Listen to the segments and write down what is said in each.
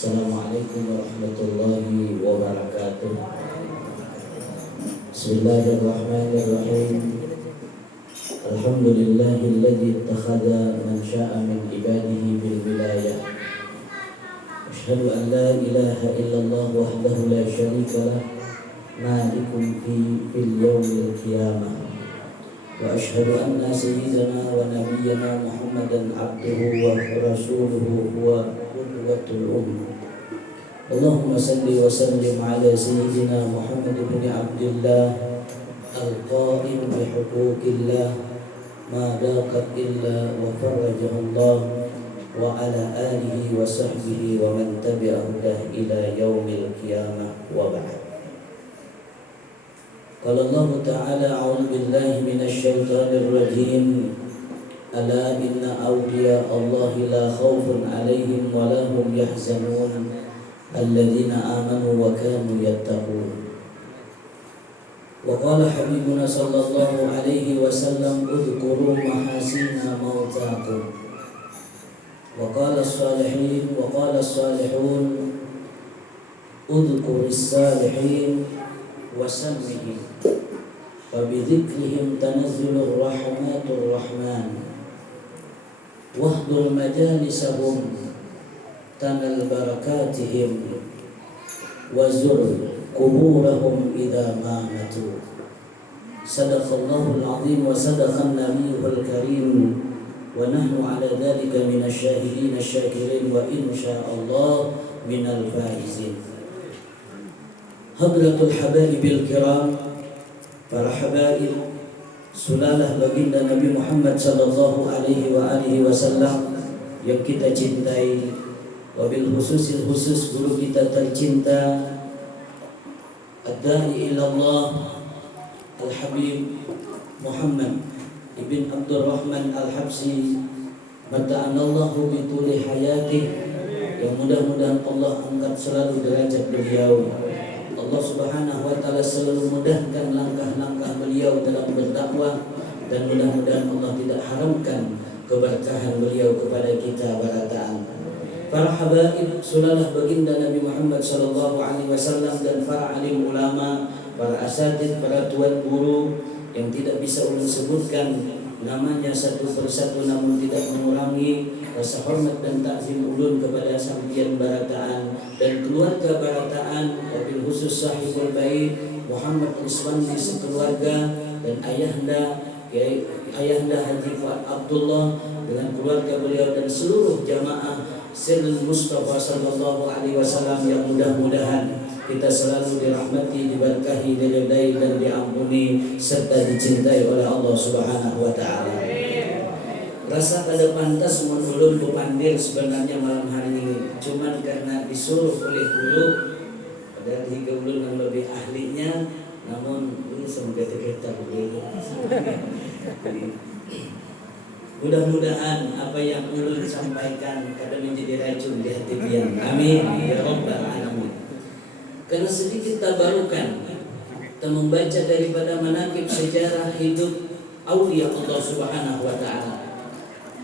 Assalamualaikum warahmatullahi wabarakatuh. Bismillahirrahmanirrahim. Alhamdulillahilladzi ittakhadha man syaa min ibadihi bil wilayah. Asyhadu an la ilaha illallah wahdahu la syarika lah, malikum fil yaumil qiyamah. Wa asyhadu anna sayyidana wa nabiyyana Muhammadan abduhu wa rasuluhu huwa qudwatul ummah. Allahumma salli wa sallim ala sayyidina Muhammad ibn Abdullah al-qa'im bi huquqillah ma daqat illa wa farrajahu Allah wa ala alihi wa sahbihi wa man tabi'ahu ila yaumil qiyamah wa ba'd. Qala Allah Ta'ala a'udzu billahi minasy syaithanir rajim. Ala inna awliya Allah la khaufun 'alaihim wa la hum yahzanun alladzina amanu wa kanu yattaqun. Wa qala habibuna sallallahu alaihi wasallam udhkuru mahasina mautakum. Wa qala as-salihin wa qala as-salihun udhkuris salihin wa sammihim wa bidhikrihim tanazzulur rahmatur rahman wahdul majalisahum tanal barakatihim wazur kuburahum idha matu. Sadaqallahul azim wa sadaqan nabiyyul karim wa nahnu ala dhalika minasyahidin asyakirin wa insyaallah minal faizin. Hadratul habaibil kiram, para habaib sulalah baginda Nabi Muhammad sallallahu alaihi wa alihi wasallam yang kita cintai, wabil khusus guru kita tercinta ad-da'i ilallah al-habib Muhammad ibn Abdul Rahman al-Habsi, mata'anallahu bituli hayatih, yang mudah-mudahan Allah angkat selalu derajat beliau. Allah subhanahu wa ta'ala selalu mudahkan langkah-langkah beliau dalam berdakwah, dan mudah-mudahan Allah tidak haramkan keberkahan beliau kepada kita barataan. Para habaib sulalah baginda Nabi Muhammad sallallahu alaihi wasallam dan para alim ulama, para asatidz, para tuan guru yang tidak bisa ulun sebutkan namanya satu persatu, namun tidak mengurangi rasa hormat dan takzim ulun kepada sampian barataan dan keluarga barataan, wabil khusus sahibul bait Muhammad Iswandi sekeluarga dan ayahanda Haji Fuad Abdullah dengan keluarga beliau dan seluruh jamaah Sirrul Mustafa sallallahu alaihi wasallam, yang mudah-mudahan kita selalu dirahmati, diberkahi, diridai dan diampuni serta dicintai oleh Allah Subhanahu wa taala. Rasa kada pantas ulun bupandir sebenarnya malam hari ini, cuman karena disuruh oleh guru, padahal hingga ulun yang lebih ahlinya, namun ini semoga kita begini. Mudah-mudahan apa yang ulun sampaikan kada menjadi racun di hati pian. Amin ya rabbal alamin. Karena sedikit tabarukan kita membaca daripada manaqib sejarah hidup aulia Allah Subhanahu wa taala.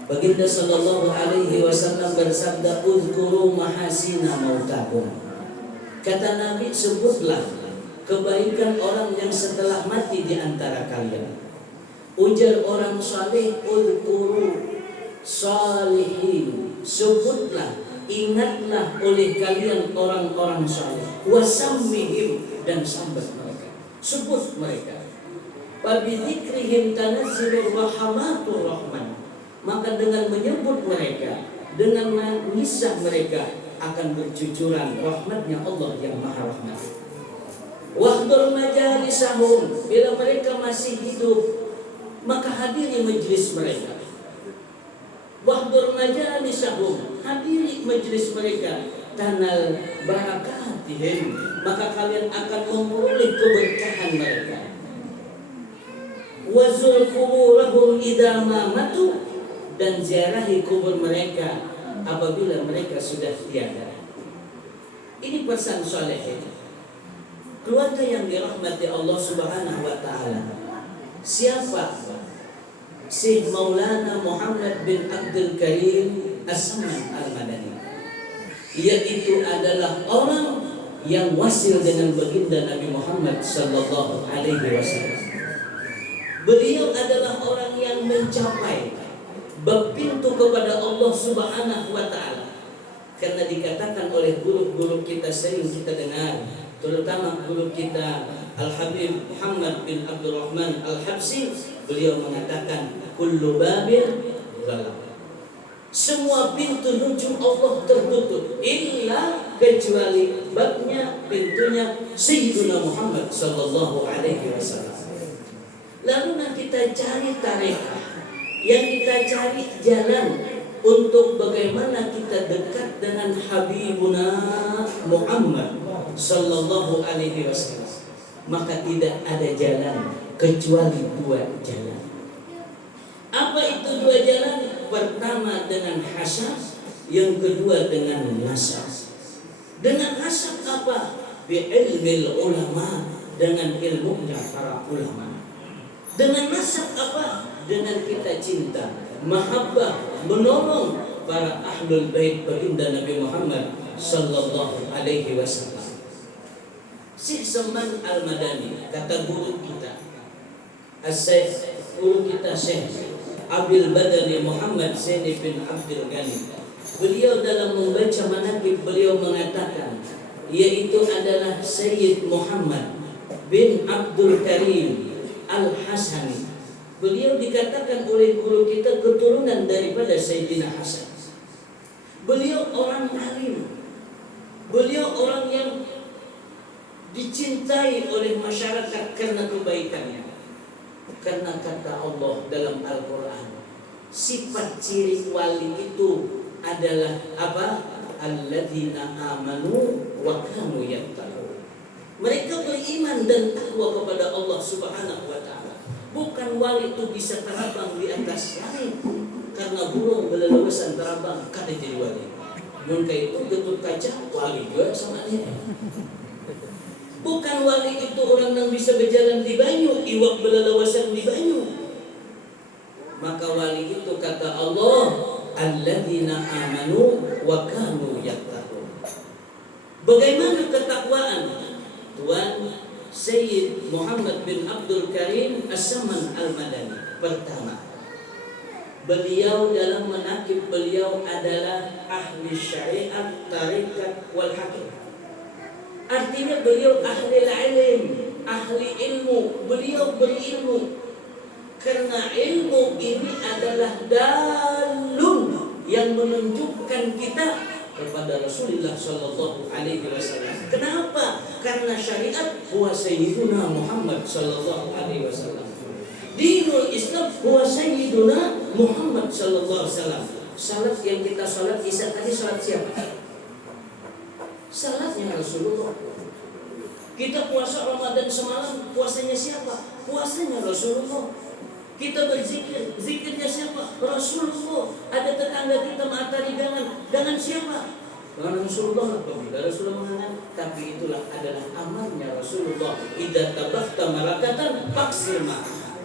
Baginda sallallahu alaihi wasallam bersabda, "Udhkuru mahasina mautakum." Kata Nabi, sebutlah kebaikan orang yang setelah mati di antara kalian. Ujar orang saleh, udhkuru salihin, sebutlah, ingatlah oleh kalian orang-orang saleh, wasammihim, dan sambat mereka, sebut mereka. Wabidzikrihim tanazzulur rahmatur rahman, maka dengan menyebut mereka, dengan mengisah mereka, akan bercucuran rahmatnya Allah yang maha rahmat. Wahdul majalisahum, bila mereka masih hidup, maka hadiri majlis mereka. Wahdur majalisahum, hadiri majlis mereka. Tanal barakatihim, maka kalian akan memperoleh keberkahan mereka. Wazul kuburahum idza matu, dan ziarahi kubur mereka apabila mereka sudah tiada. Ini pesan saleh. Keluarga yang dirahmati Allah Subhanahu wa taala. Siapa? Syekh Maulana Muhammad bin Abdul Karim As-Saman Al-Madani. yaitu adalah orang yang wasil dengan baginda Nabi Muhammad sallallahu alaihi wasallam. Beliau adalah orang yang mencapai bab pintu kepada Allah Subhanahu wa taala. Karena dikatakan oleh guru-guru kita, sering kita dengar, terutama guru kita Al-Habib Muhammad bin Abdurrahman Al-Habsyi, beliau mengatakan kullu babil ghalaq. Semua pintu nuju Allah tertutup illa kecuali babnya, pintunya Sayyiduna Muhammad sallallahu alaihi wasallam. Lalu nanti kita cari tarekat, yang kita cari jalan untuk bagaimana kita dekat dengan Habibuna Muhammad sallallahu alaihi wasallam. Maka tidak ada jalan kecuali dua jalan. Apa itu dua jalan? Pertama dengan hasad, yang kedua dengan nasab. Dengan hasad apa? Bi'ilmil ulama, dengan ilmunya para ulama. Dengan nasab apa? Dengan kita cinta, mahabbah, menolong para ahlul bait baginda Nabi Muhammad sallallahu alaihi wasallam. Syekh Salman Al-Madani, kata guru kita guru kita Syekh Abil Badani Muhammad Zaini bin Abdul Ghani, beliau dalam membaca manaqib beliau mengatakan, yaitu adalah Sayyid Muhammad bin Abdul Karim Al-Hasani. Beliau dikatakan oleh guru kita keturunan daripada Sayyidina Hasan. Beliau orang alim, beliau orang yang dicintai oleh masyarakat karena kebaikannya. Karena kata Allah dalam Al-Quran, sifat ciri wali itu adalah apa? Alladzina amanu wa kanu yattaqun. Mereka beriman dan takwa kepada Allah Subhanahu wa taala. Bukan wali itu bisa terbang di atas langit karena burung belelewesan terbang kada jadi wali. Mun itu getut kaca wali juga sama dia. Bukan wali itu orang yang bisa berjalan di banyu, iwak belelewesan di banyu. Maka wali itu kata Allah, alladzina amanu wa kanu yattaqun. Bagaimana ketakwaan? Tuan Sayyid Muhammad bin Abdul Karim As-Saman Al-Madani. Pertama, beliau dalam manaqib beliau adalah ahli syariat, tarikat wal hakim. Artinya beliau ahli ilm, ahli ilmu. Beliau berilmu. Karena ilmu ini adalah dalun yang menunjukkan kita kepada Rasulullah sallallahu alaihi wasallam. Kenapa? Karena syariat huwa sayyiduna Muhammad sallallahu alaihi wasallam. Dinul Islam huwa sayyiduna Muhammad sallallahu alaihi wasallam. Salat yang kita salat Isya tadi salat siapa? Salatnya Rasulullah. Kita puasa Ramadan semalam, puasanya siapa? Puasanya Rasulullah. Kita berzikir, zikirnya siapa? Rasulullah. Ada tetangga kita matahari dengan siapa? Dengan Rasulullah. Bila Rasulullah mengangan, tapi itulah adalah amalnya Rasulullah. Idza tabakhta marakatan faksir ma'ah.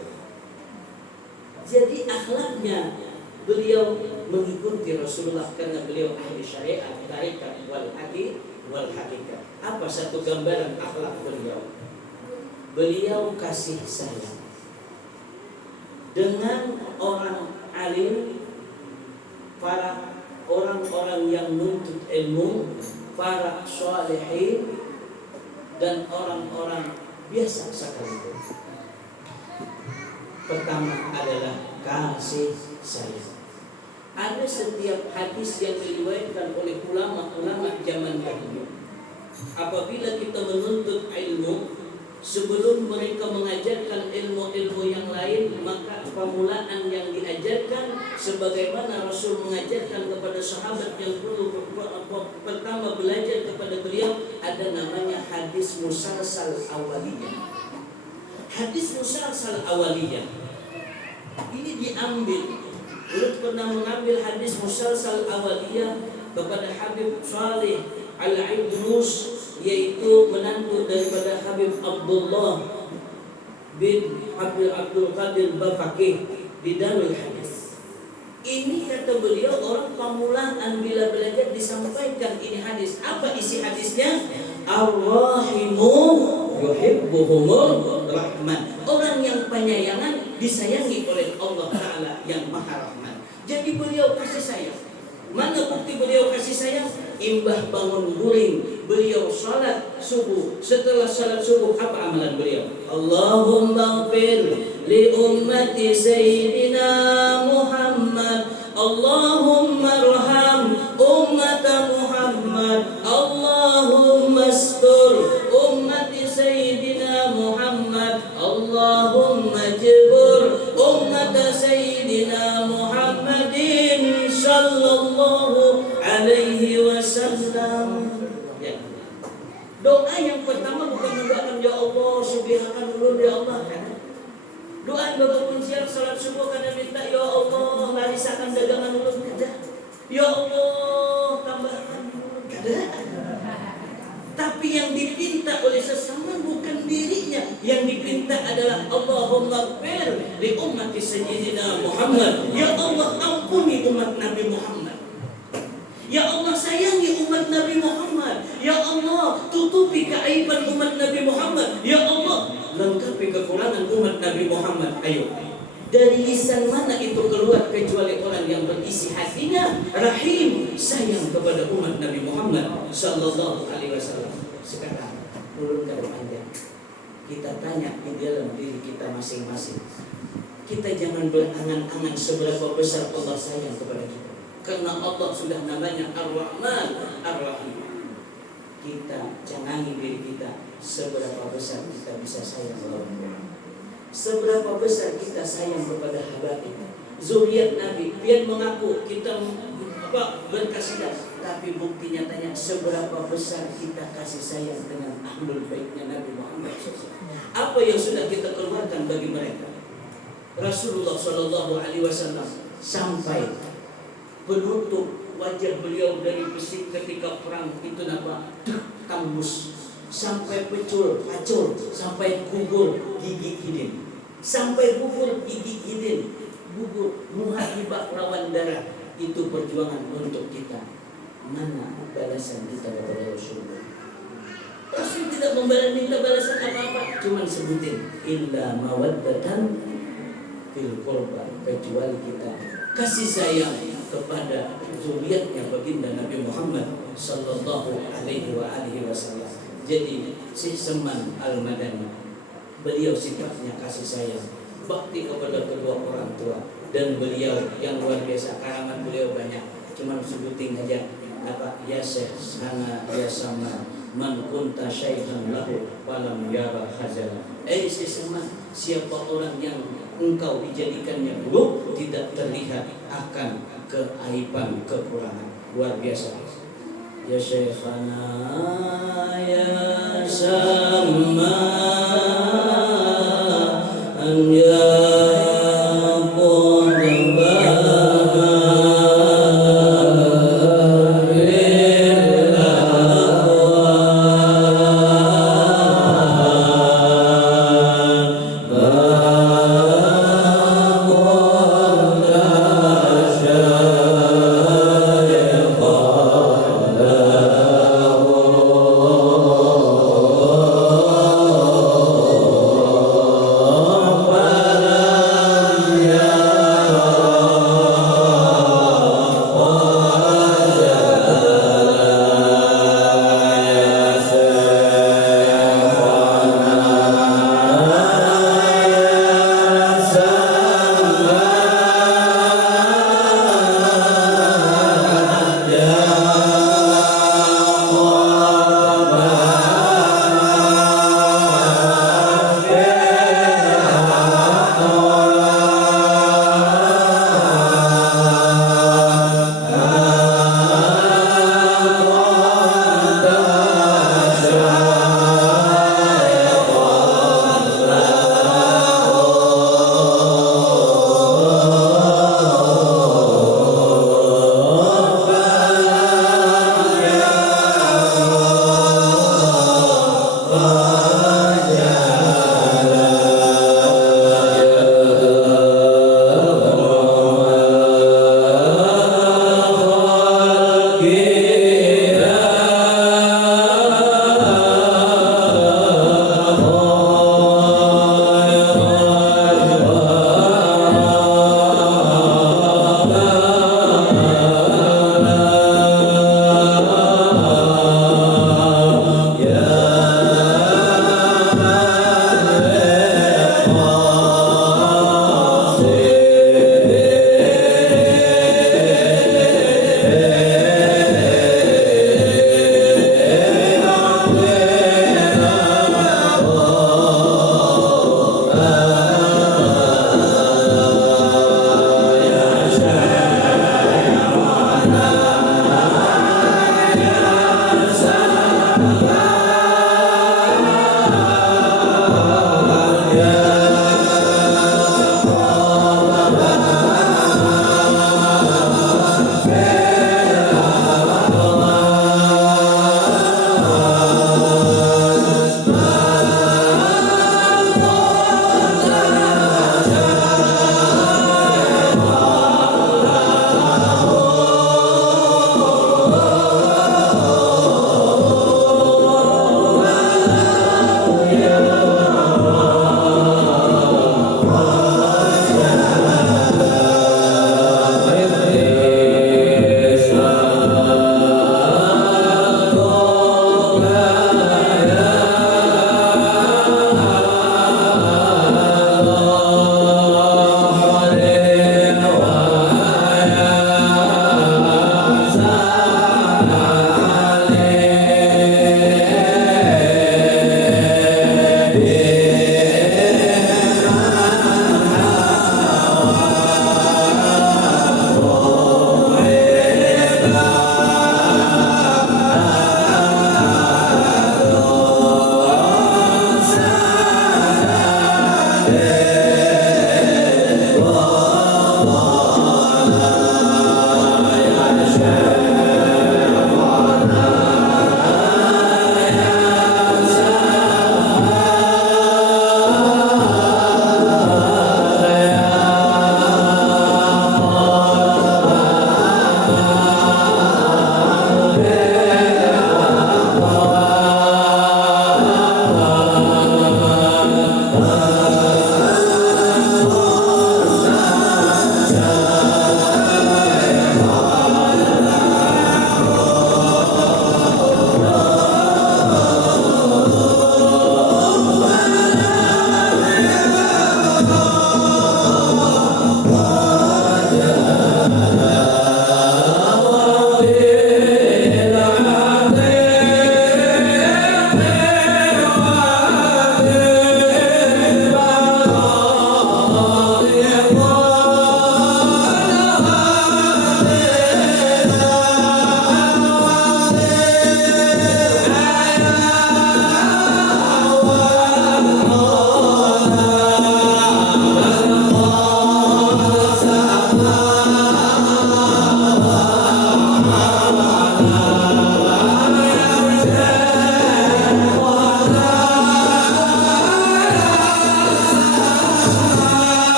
Jadi akhlaknya beliau mengikuti Rasulullah karena beliau ahli syariat, tarikat wal hakikat. Apa satu gambaran akhlak beliau? Beliau kasih sayang dengan orang alim, para orang-orang yang nuntut ilmu, para sholihin, dan orang-orang biasa sekalipun. Pertama adalah kasih sayang. Ada setiap hadis yang diriwayatkan oleh ulama-ulama zaman dahulu. Apabila kita menuntut ilmu, sebelum mereka mengajarkan ilmu-ilmu yang lain, maka permulaan yang diajarkan sebagaimana Rasul mengajarkan kepada sahabat yang perlu pertama belajar kepada beliau, ada namanya hadis musalsal awaliyah. Hadis musalsal awaliyah ini diambil, beliau pernah mengambil hadis musalsal awaliyah kepada Habib Salih Al-Idrus, yaitu menantu daripada Habib Abdullah bin Habib Abdul Qadir Bafaqih di Darul Hadis. Ini kata beliau orang pamulaan bila belajar disampaikan ini hadis. Apa isi hadisnya? Ar-rahimu yuhibbuhumur rahman. Orang yang penyayangan disayangi oleh Allah Ta'ala yang Maha Rahman. Jadi beliau kasih sayang. Mana bukti beliau kasih sayang? Imbah bangun guring, beliau salat subuh. Setelah salat subuh, apa amalan beliau? Allahumma ighfir li ummati sayyidina Muhammad, Allahumma arham ummata Muhammad, Allahumma astur ummati sayyidina Muhammad, Allahumma jibur ummata sayyidina Muhammadin sallallahu alaihi wasallam. Ya. Doa yang pertama bukan mendoakan ya Allah subhanahu dulu ya Allah kan. Doa bangun siang salat subuh karena minta ya Allah larisakan dagangan dulu kada. Ya Allah tambahkan dulu kada. Tapi yang dipinta oleh sesama bukan dirinya. Yang dipinta adalah Allahumma ighfir li ummati sayyidina Muhammad. Ya Allah ampuni umat Nabi Muhammad. Ya Allah sayangi umat Nabi Muhammad. Ya Allah tutupi keaiban umat Nabi Muhammad. Ya Allah lengkapi kekurangan umat Nabi Muhammad. Ayo, dari lisan mana itu keluar kecuali orang yang berisi hatinya rahim, sayang kepada umat Nabi Muhammad sallallahu alaihi wasallam. Sekarang turunkan aja. Kita tanya di dalam diri kita masing-masing. Kita jangan berangan-angan seberapa besar Allah sayang kepada kita. Karena Allah sudah namanya Ar-Rahman Ar-Rahim. Kita jangangi diri kita seberapa besar kita bisa sayang kepada orang. Seberapa besar kita sayang kepada habaib zuriat Nabi. Biar mengaku kita berkasih, tapi bukti nyatanya seberapa besar kita kasih sayang dengan ahlul baitnya Nabi Muhammad. Apa yang sudah kita keluarkan bagi mereka? Rasulullah Shallallahu Alaihi Wasallam sampai penutup wajah beliau dari besi ketika perang itu tembus sampai pecul, pacul, sampai gugur gigi hidin, sampai gugur gigi hidin, gugur muhajibah lawan darah. Itu perjuangan untuk kita. Mana balasan kita kepada Rasulullah? Rasul tidak minta balasan apa-apa, cuma sebutin illa mawaddatan fil qurba, kecuali kita kasih sayang kepada zuriatnya baginda Nabi Muhammad sallallahu alaihi wasallam. Jadi si Seman Al-Madani beliau sifatnya kasih sayang, bakti kepada kedua orang tua, dan beliau yang luar biasa, karangan beliau banyak, cuma sebutin aja apa ya Syekh sana ya sama man kunta syaihan lahu walam yara khazala. Si Seman, siapa orang yang engkau dijadikannya buruk, tidak terlihat akan keaiban kekurangan. Luar biasa. Ya Syekhana ya sama ya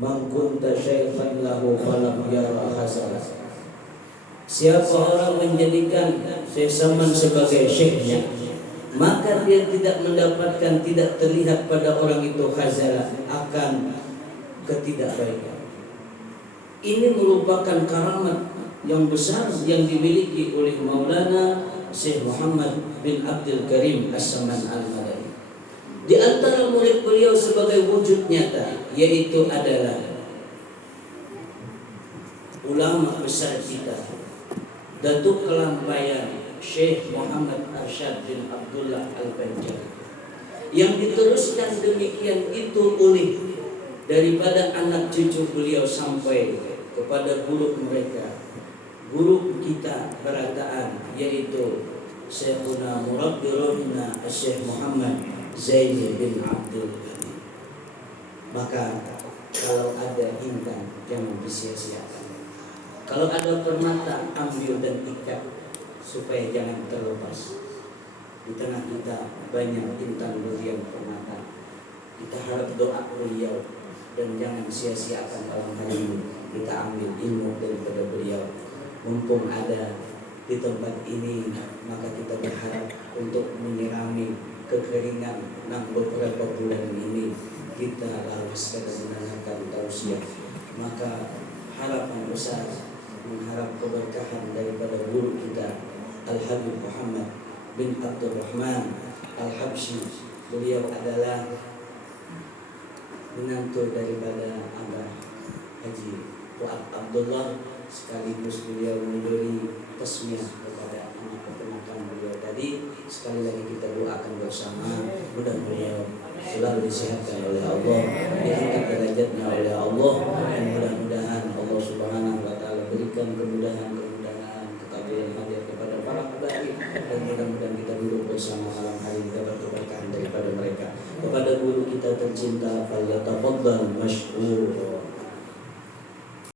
Man kunta syaikhan lahu falam yara hasanah. Siapa orang menjadikan Syekh Saman sebagai syekhnya, maka dia tidak mendapatkan, tidak terlihat pada orang itu khazalah, akan ketidakbaikan. Ini merupakan karamat yang besar yang dimiliki oleh Maulana Syekh Muhammad bin Abdul Karim As-Saman Al-Madani. Di antara murid beliau sebagai wujud nyata yaitu adalah ulama besar kita, Datuk Kelambayan Syekh Muhammad Arsyad bin Abdullah Al-Banjar, yang diteruskan demikian itu oleh daripada anak cucu beliau sampai kepada guru mereka, guru kita berataan, yaitu Syekhuna Murabbiruna Syekh Muhammad Zaini bin Abdul Ghani. Maka kalau ada intan jangan disia-siakan. Kalau ada permata ambil dan ikat supaya jangan terlepas. Di tengah kita banyak intan berlian permata. Kita harap doa beliau dan jangan sia-siakan malam hari ini. Kita ambil ilmu daripada beliau. Mumpung ada di tempat ini, maka kita berharap untuk menyirami kekeringan beberapa bulan ini. Kita laras pada mendengarkan tausiah. Maka harapan besar mengharap keberkahan daripada guru kita Al-Habib Muhammad bin Abdul Rahman Al-Habsyi. Beliau adalah menantu daripada Abah Haji Fuad Abdullah, sekaligus beliau memberi tasmiyah kepada anak keponakan beliau tadi. Sekali lagi kita doakan bersama, mudah beliau selalu disehatkan oleh Allah, diangkat derajatnya oleh Allah, dan mudah-mudahan Allah Subhanahu wa taala berikan kemudahan-kemudahan, kekabulan hadiah kepada para qadari, dan mudah-mudahan kita duduk bersama malam hari ini dapat keberkahan daripada mereka. Kepada guru kita tercinta, falyatafaddal masykur.